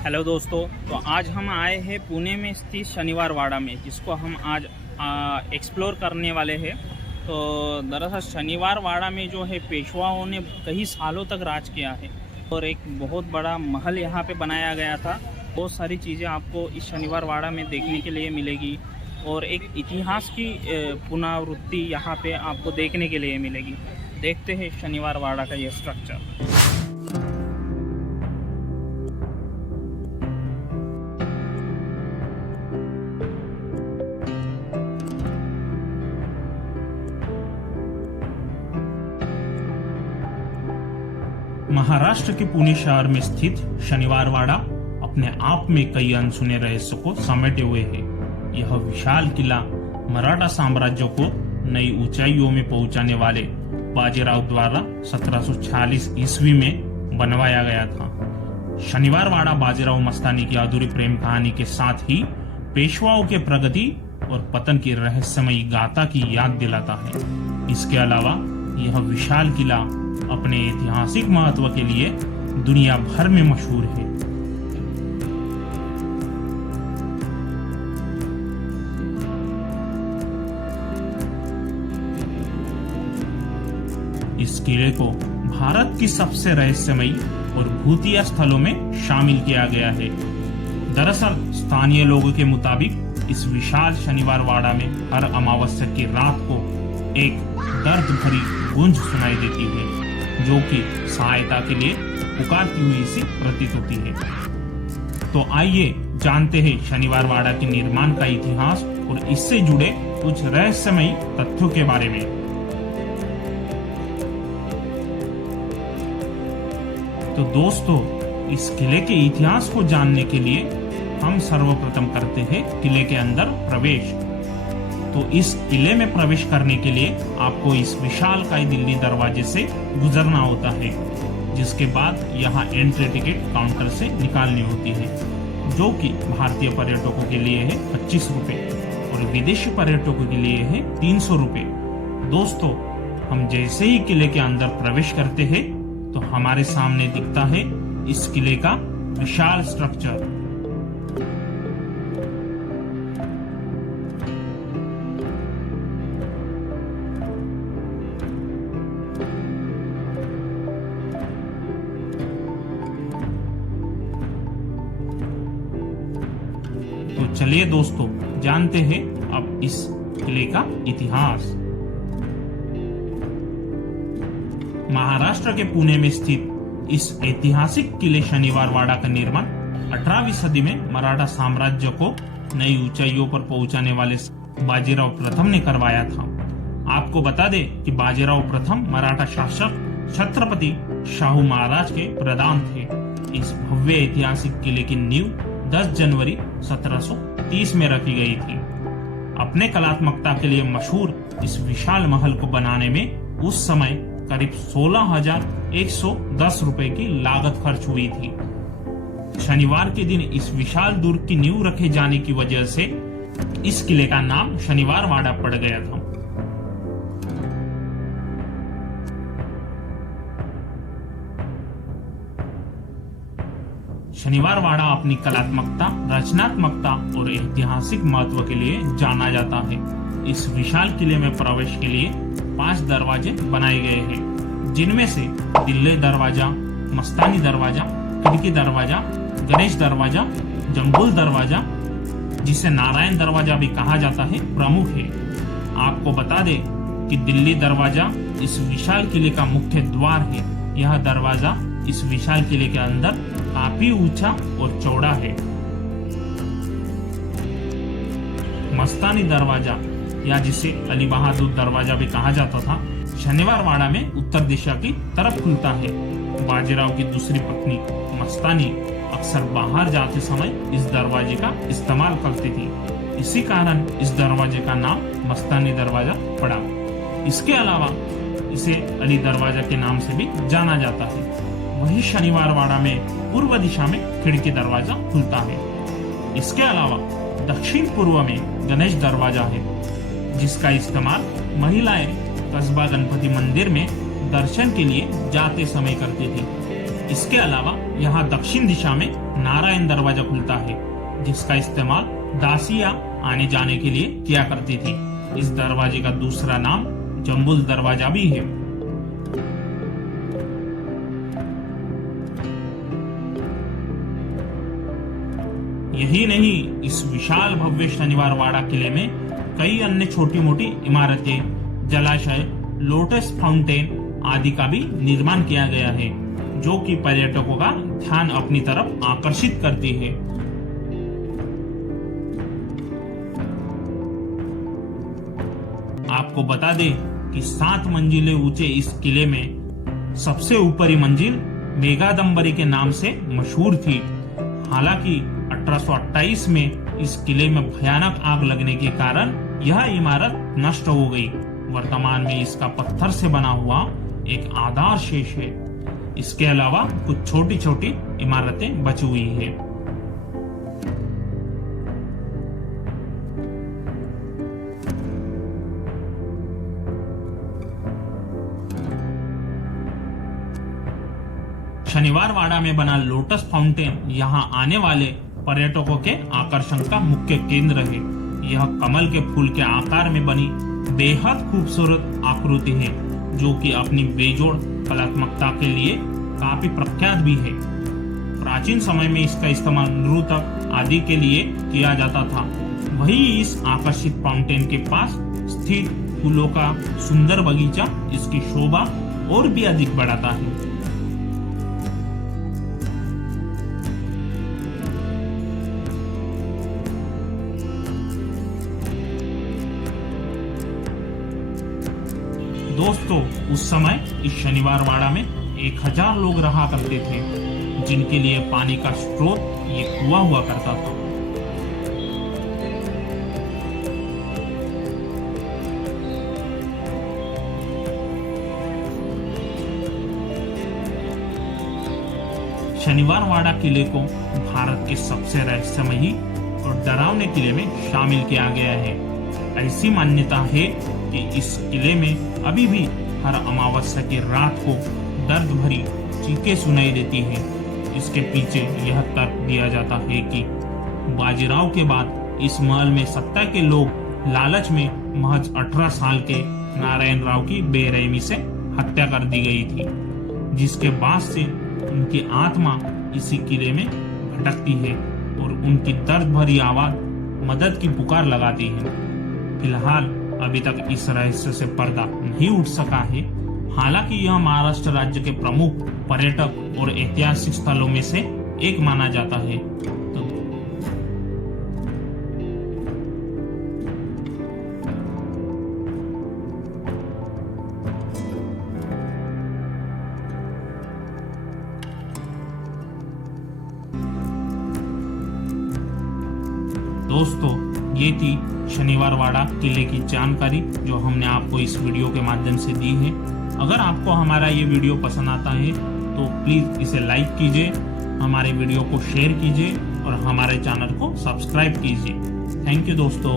Hello दोस्तों, तो आज हम आए हैं पुणे में स्थित शनिवार वाड़ा में, जिसको हम आज एक्सप्लोर करने वाले हैं। तो दरअसल शनिवार वाड़ा में जो है पेशवाओं ने कई सालों तक राज किया है और एक बहुत बड़ा महल यहाँ पे बनाया गया था। बहुत सारी चीज़ें आपको इस शनिवार वाड़ा में देखने के लिए मिलेगी और एक इतिहास की पुनरावृत्ति यहाँ पे आपको देखने के लिए मिलेगी। देखते हैं शनिवार वाड़ा का ये स्ट्रक्चर। महाराष्ट्र के पुणे शहर में स्थित शनिवार वाड़ा अपने आप में कई अनसुने रहस्य को समेटे हुए है। यह विशाल किला मराठा साम्राज्य को नई ऊंचाइयों में पहुंचाने वाले बाजीराव द्वारा 1746 ईस्वी में बनवाया गया था। शनिवार वाड़ा बाजीराव मस्तानी की अधूरी प्रेम कहानी के साथ ही पेशवाओं के प्रगति और पतन की रहस्यमयी गाथा की याद दिलाता है। इसके अलावा यह विशाल किला अपने ऐतिहासिक महत्व के लिए दुनिया भर में मशहूर है। इस किले को भारत की सबसे रहस्यमयी और भूतिया स्थलों में शामिल किया गया है। दरअसल स्थानीय लोगों के मुताबिक इस विशाल शनिवार वाड़ा में हर अमावस्या की रात को एक दर्द भरी गूंज सुनाई देती है, जो कि सहायता के लिए पुकारती हुई सी प्रतीत होती है। तो आइए जानते हैं शनिवार वाड़ा के निर्माण का इतिहास और इससे जुड़े कुछ रहस्यमयी तथ्यों के बारे में। तो दोस्तों, इस किले के इतिहास को जानने के लिए हम सर्वप्रथम करते हैं किले के अंदर प्रवेश। तो इस किले में प्रवेश करने के लिए आपको इस विशालकाय दिल्ली दरवाजे से गुजरना होता है, जिसके बाद यहाँ एंट्री टिकट काउंटर से निकालनी होती है, जो कि भारतीय पर्यटकों के लिए है 25 रुपए और विदेशी पर्यटकों के लिए है 300 रुपए। दोस्तों, हम जैसे ही किले के अंदर प्रवेश करते हैं तो हमारे सामने दिखता है इस किले का विशाल स्ट्रक्चर। तो चलिए दोस्तों, जानते हैं अब इस किले का इतिहास। महाराष्ट्र के पुणे में स्थित इस ऐतिहासिक किले शनिवार वाड़ा का निर्माण 18वीं सदी में मराठा साम्राज्य को नई ऊंचाइयों पर पहुंचाने वाले बाजीराव प्रथम ने करवाया था। आपको बता दें कि बाजीराव प्रथम मराठा शासक छत्रपति शाहू महाराज के प्रधान थे। इस भव्य ऐतिहासिक किले की नींव 10 जनवरी 1730 में रखी गई थी। अपने कलात्मकता के लिए मशहूर इस विशाल महल को बनाने में उस समय करीब 16,110 रुपए की लागत खर्च हुई थी। शनिवार के दिन इस विशाल दुर्ग की नींव रखे जाने की वजह से इस किले का नाम शनिवार वाड़ा पड़ गया था। शनिवार वाड़ा अपनी कलात्मकता, रचनात्मकता और ऐतिहासिक महत्व के लिए जाना जाता है। इस विशाल किले में प्रवेश के लिए 5 दरवाजे बनाए गए हैं, जिनमें से दिल्ली दरवाजा, मस्तानी दरवाजा, खिड़की दरवाजा, गणेश दरवाजा, जंबुल दरवाजा, जिसे नारायण दरवाजा भी कहा जाता है, प्रमुख है। आपको बता दें कि दिल्ली दरवाजा इस विशाल किले का मुख्य द्वार है। यह दरवाजा इस विशाल किले के अंदर काफी ऊंचा और चौड़ा है। मस्तानी दरवाजा, या जिसे अली बहादुर दरवाजा भी कहा जाता था, शनिवार वाड़ा में उत्तर दिशा की तरफ खुलता है। बाजीराव की दूसरी पत्नी मस्तानी अक्सर बाहर जाते समय इस दरवाजे का इस्तेमाल करती थी। इसी कारण इस दरवाजे का नाम मस्तानी दरवाजा पड़ा। इसके अलावा इसे अली दरवाजा के नाम से भी जाना जाता है। वही शनिवार वाड़ा में पूर्व दिशा में खिड़की दरवाजा खुलता है। इसके अलावा दक्षिण पूर्व में गणेश दरवाजा है, जिसका इस्तेमाल महिलाएं कस्बा गणपति मंदिर में दर्शन के लिए जाते समय करती थी। इसके अलावा यहाँ दक्षिण दिशा में नारायण दरवाजा खुलता है, जिसका इस्तेमाल दासियां आने जाने के लिए किया करती थी। इस दरवाजे का दूसरा नाम जम्बुल दरवाजा भी है। यही नहीं, इस विशाल भव्य शनिवार वाड़ा किले में कई अन्य छोटी मोटी इमारतें, जलाशय, लोटस फाउंटेन आदि का भी निर्माण किया गया है, जो कि पर्यटकों का ध्यान अपनी तरफ आकर्षित करती है। आपको बता दें कि 7 मंजिलें ऊंचे इस किले में सबसे ऊपरी मंजिल मेघादंबरी के नाम से मशहूर थी। हालांकि 1828 में इस किले में भयानक आग लगने के कारण यह इमारत नष्ट हो गई। वर्तमान में इसका पत्थर से बना हुआ एक आधार शेष है। इसके अलावा कुछ छोटी छोटी इमारतें बची हुई है। शनिवार वाड़ा में बना लोटस फाउंटेन यहाँ आने वाले पर्यटकों के आकर्षण का मुख्य केंद्र है। यह कमल के फूल के आकार में बनी बेहद खूबसूरत आकृति है, जो कि अपनी बेजोड़ कलात्मकता के लिए काफी प्रख्यात भी है। प्राचीन समय में इसका इस्तेमाल नृत्य आदि के लिए किया जाता था। वही इस आकर्षित फाउंटेन के पास स्थित फूलों का सुंदर बगीचा इसकी शोभा और भी अधिक बढ़ाता है। दोस्तों, उस समय इस शनिवार वाड़ा में 1000 लोग रहा करते थे, जिनके लिए पानी का स्रोत ये कुआं हुआ करता था। शनिवार वाड़ा किले को भारत के सबसे रहस्यमयी और डरावने किले में शामिल किया गया है। ऐसी मान्यता है कि इस किले में अभी भी हर अमावस्या की रात को दर्द भरी चीखें सुनाई देती है। इसके पीछे यह तर्क दिया जाता है कि बाजीराव के बाद इस महल में सत्ता के लोग लालच में महज 18 साल के नारायण राव की बेरहमी से हत्या कर दी गई थी, जिसके बाद से उनकी आत्मा इसी किले में भटकती है और उनकी दर्द भरी आवाज मदद की पुकार लगाती है। फिलहाल अभी तक इस रहस्य से पर्दा नहीं उठ सका है। हालांकि यह महाराष्ट्र राज्य के प्रमुख पर्यटक और ऐतिहासिक स्थलों में से एक माना जाता है। दोस्तों, ये थी शनिवार वाड़ा किले की जानकारी जो हमने आपको इस वीडियो के माध्यम से दी है। अगर आपको हमारा ये वीडियो पसंद आता है तो प्लीज इसे लाइक कीजिए, हमारे वीडियो को शेयर कीजिए और हमारे चैनल को सब्सक्राइब कीजिए। थैंक यू दोस्तों।